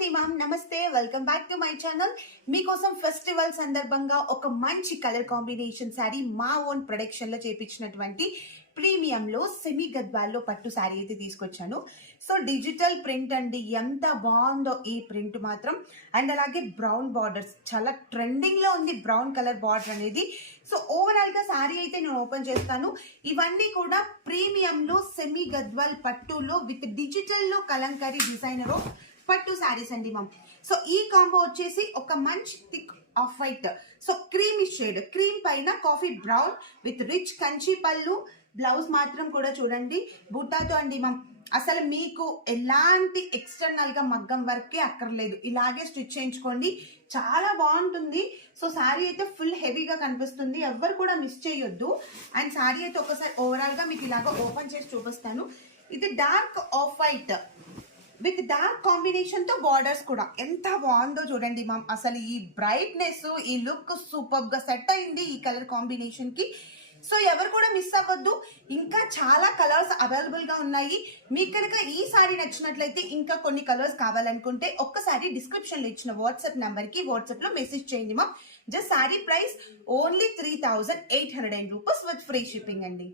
అండి మ్యామ్, నమస్తే. Welcome back to my channel. మీకోసం ఫెస్టివల్ సందర్భంగా ఒక మంచి కలర్ కాంబినేషన్ శారీ మా ఓన్ ప్రొడక్షన్ లో చేపించినటువంటి ప్రీమియం లో సెమీ గద్వాల్లో పట్టు శారీ అయితే తీసుకొచ్చాను. సో డిజిటల్ ప్రింట్ అండి, ఎంత బాగుందో ఈ ప్రింట్ మాత్రం. అండ్ అలాగే బ్రౌన్ బార్డర్స్, చాలా ట్రెండింగ్ లో ఉంది బ్రౌన్ కలర్ బార్డర్ అనేది. సో ఓవరాల్ గా శారీ అయితే నేను ఓపెన్ చేస్తాను. ఇవన్నీ కూడా ప్రీమియం లో సెమీ గద్వాల్ పట్టులో విత్ డిజిటల్ లో కలంకారీ డిజైనర్ పట్టు శారీస్ అండి మ్యామ్. సో ఈ కాంబో వచ్చేసి ఒక మంచి thick off white, so creamy shade, cream పైన coffee brown with rich Kanchi పళ్ళు. బ్లౌజ్ మాత్రం కూడా చూడండి బుట్టాతో అండి మ్యామ్. అసలు మీకు ఎలాంటి ఎక్స్టర్నల్ గా మగ్గం వర్కే అక్కర్లేదు, ఇలాగే స్టిచ్ చేయించుకోండి, చాలా బాగుంటుంది. సో శారీ అయితే ఫుల్ హెవీగా కనిపిస్తుంది, ఎవ్వరు కూడా మిస్ చేయొద్దు. అండ్ శారీ అయితే ఒకసారి ఓవరాల్ గా మీకు ఇలాగ ఓపెన్ చేసి చూపిస్తాను. ఇది dark off white with dark combination తో బార్డర్స్ కూడా ఎంత బాగుందో చూడండి మ్యామ్. అసలు ఈ బ్రైట్నెస్, ఈ లుక్ సూపర్ గా సెట్ అయింది ఈ కలర్ కాంబినేషన్ కి. సో ఎవరు కూడా మిస్ అవ్వద్దు, ఇంకా చాలా కలర్స్ అవైలబుల్ గా ఉన్నాయి. మీకు కనుక ఈ సారీ నచ్చినట్లయితే ఇంకా కొన్ని కలర్స్ కావాలనుకుంటే ఒక్కసారి డిస్క్రిప్షన్ లో ఇచ్చిన వాట్సాప్ నంబర్ కి వాట్సాప్ లో మెసేజ్ చేయండి ma'am. Just sorry price only 3800 rupees with free shipping అండి.